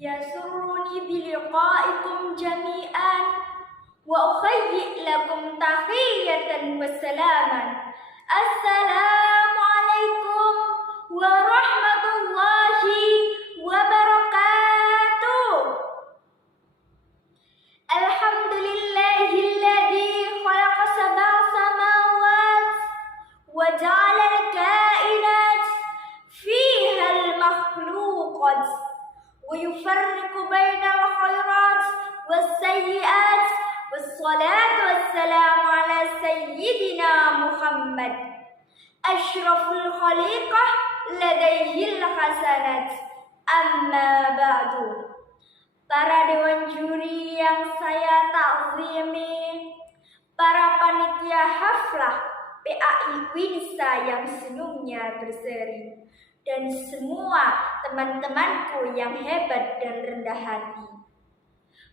يسرني بلقائكم جميعا وأهيئ لكم تحية وسلاما. السلام عليكم ورحمة الله وبركاته. الحمد لله الذي خلق سبع سماوات وجعل الكائنات فيها المخلوقات ويفرق بين الخيرات والسيئات، والصلاة والسلام على سيدنا محمد أشرف الخليقة لديه الحسنات. Amma ba'du. Para dewan juri yang saya takzimi, para panitia haflah PAI Winsa yang senyumnya berseri, dan semua teman-temanku yang hebat dan rendah hati.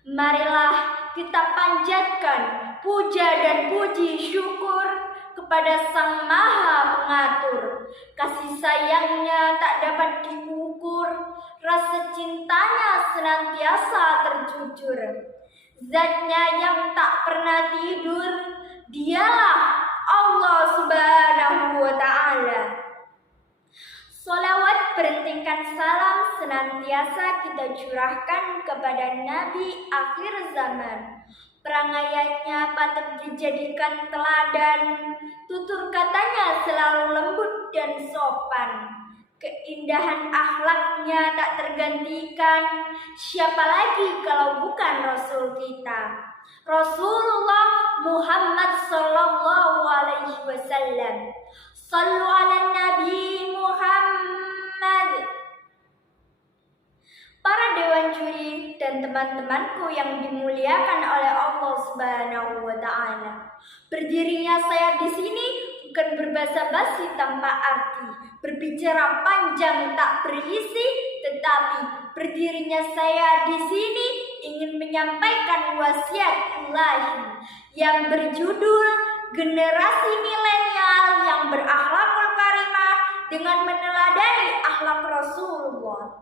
Marilah kita panjatkan puja dan puji syukur kepada Sang Maha Pengatur. Kasih sayangnya tak dapat diukur, rasa cintanya senantiasa terjujur. Zatnya yang tak pernah tidur, dialah Allah Subhanahu wa Ta'ala. Salawat bertingkat salam senantiasa kita curahkan kepada Nabi akhir zaman. Perangaiannya patut dijadikan teladan, tutur katanya selalu lembut dan sopan. Keindahan akhlaknya tak tergantikan, siapa lagi kalau bukan Rasul kita, Rasulullah Muhammad sallallahu alaihi wasallam. Sallu ala Nabi Muhammad. Para dewan juri dan teman-temanku yang dimuliakan oleh Allah Subhanahu wa Ta'ala. Berdirinya saya di sini bukan berbasa-basi tanpa arti, berbicara panjang tak berisi, tetapi berdirinya saya di sini ingin menyampaikan wasiat Ilahi yang berjudul Generasi Milenial yang Berakhlakul Karimah dengan meneladani akhlak Rasulullah.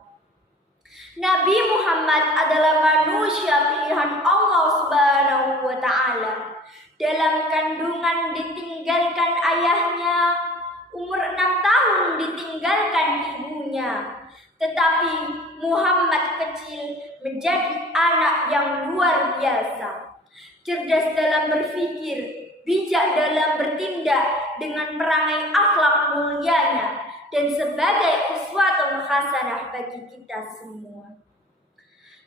Nabi Muhammad adalah manusia pilihan Allah Subhanahu wa Ta'ala. Dalam kandungan ditinggalkan ayahnya, umur 6 tahun ditinggalkan ibunya. Tetapi Muhammad kecil menjadi anak yang luar biasa. Cerdas dalam berpikir, bijak dalam bertindak dengan perangai akhlak mulianya, dan sebagai uswatun hasanah bagi kita semua.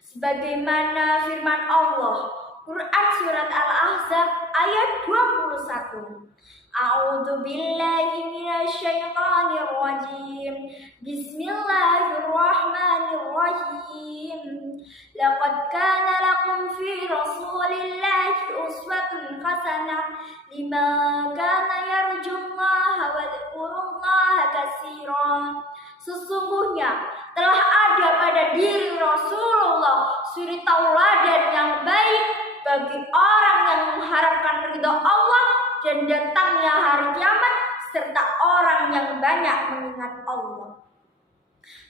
Sebagaimana firman Allah, Quran surat Al-Ahzab ayat 21. A'udzu billahi minasyaitonir rajim. Bismillahirrahmanirrahim. Laqad kana lakum fi Rasulillahi uswatun hasanah liman kana yarjullaha wa dzkurullaha katsiran. Sesungguhnya telah ada pada diri Rasulullah suri tauladan yang baik bagi orang yang mengharapkan ridha Allah dan datangnya hari kiamat, serta orang yang banyak mengingat Allah.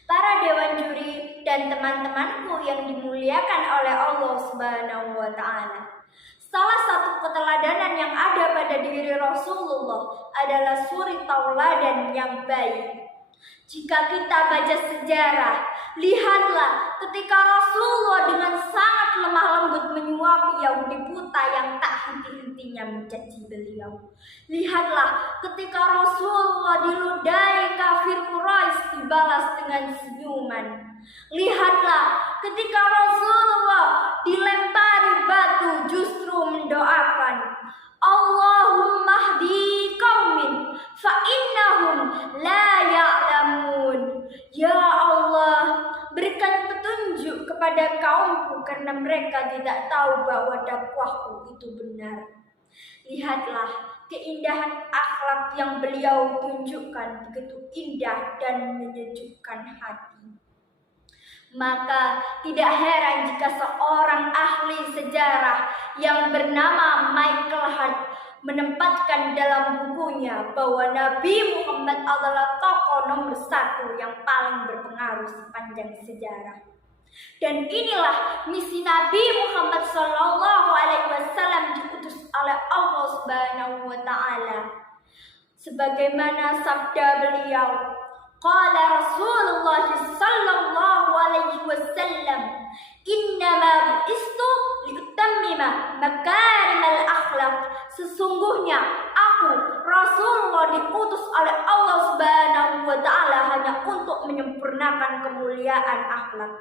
Para dewan juri dan teman-temanku yang dimuliakan oleh Allah Subhanahu wa Ta'ala. Salah satu keteladanan yang ada pada diri Rasulullah adalah suri tauladan yang baik. Jika kita baca sejarah, lihatlah ketika Rasulullah dengan sangat lemah lembut menyuapi Yahudi buta yang tak henti-hentinya mencaci beliau. Lihatlah ketika Rasulullah diludai kafir Quraisy dibalas dengan senyuman. Lihatlah ketika Rasulullah dilempari batu justru mendoakan, Allahumma hdi qaumin fa innahum la ya'lamun. Ya Allah, berikan petunjuk kepada kaumku karena mereka tidak tahu bahwa dakwahku itu benar. Lihatlah keindahan akhlak yang beliau tunjukkan, begitu indah dan menyejukkan hati. Maka tidak heran jika seorang ahli sejarah yang bernama Michael Hart menempatkan dalam bukunya bahwa Nabi Muhammad adalah tokoh nomor 1 yang paling berpengaruh sepanjang sejarah. Dan inilah misi Nabi Muhammad SAW diutus oleh Allah Subhanahu wa Ta'ala. Sebagaimana sabda beliau, qala Rasulullah sallallahu alaihi wasallam, innama bu'istu liutammima makarimal akhlak. Sesungguhnya aku Rasulullah diutus oleh Allah Subhanahu wa Ta'ala hanya untuk menyempurnakan kemuliaan akhlak.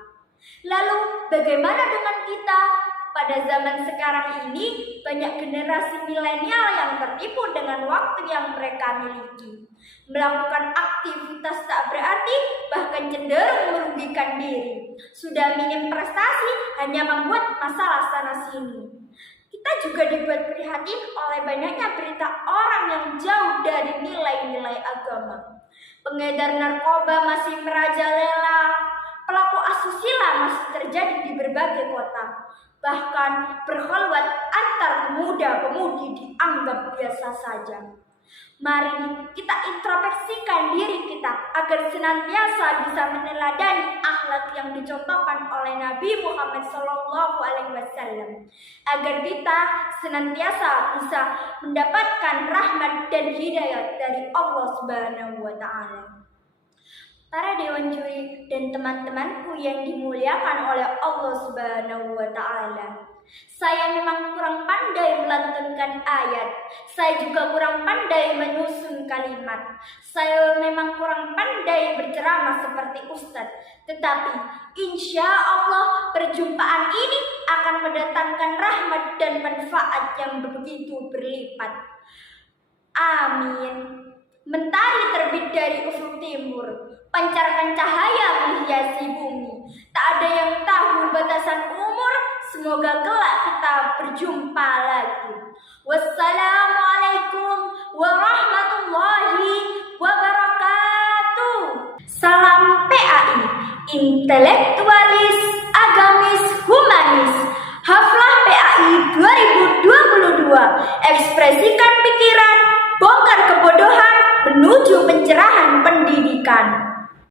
Lalu bagaimana dengan kita? Pada zaman sekarang ini banyak generasi milenial yang tertipu dengan waktu yang mereka miliki, melakukan aktivitas tak berarti, bahkan cenderung merugikan diri. Sudah minim prestasi, hanya membuat masalah sana-sini. Kita juga dibuat prihatin oleh banyaknya berita orang yang jauh dari nilai-nilai agama. Pengedar narkoba masih merajalela, pelaku asusila masih terjadi di berbagai kota. Bahkan berkholwat antar pemuda-pemudi dianggap biasa saja. Mari kita introspeksikan diri kita agar senantiasa bisa meneladani akhlak yang dicontohkan oleh Nabi Muhammad SAW, agar kita senantiasa bisa mendapatkan rahmat dan hidayah dari Allah Subhanahu wa Ta'ala. Para dewan juri dan teman-temanku yang dimuliakan oleh Allah Subhanahu wa Ta'ala, saya memang kurang pandai melantunkan ayat, saya juga kurang pandai menyusun kalimat, saya memang kurang pandai berceramah seperti ustadz. Tetapi insya Allah perjumpaan ini akan mendatangkan rahmat dan manfaat yang begitu berlipat. Amin. Mentari terbit dari ufuk timur, pancarkan cahaya menghiasi bumi. Tak ada yang tahu batasan umur, semoga kelak kita berjumpa lagi. Wassalamualaikum warahmatullahi wabarakatuh. Salam PAI, intelek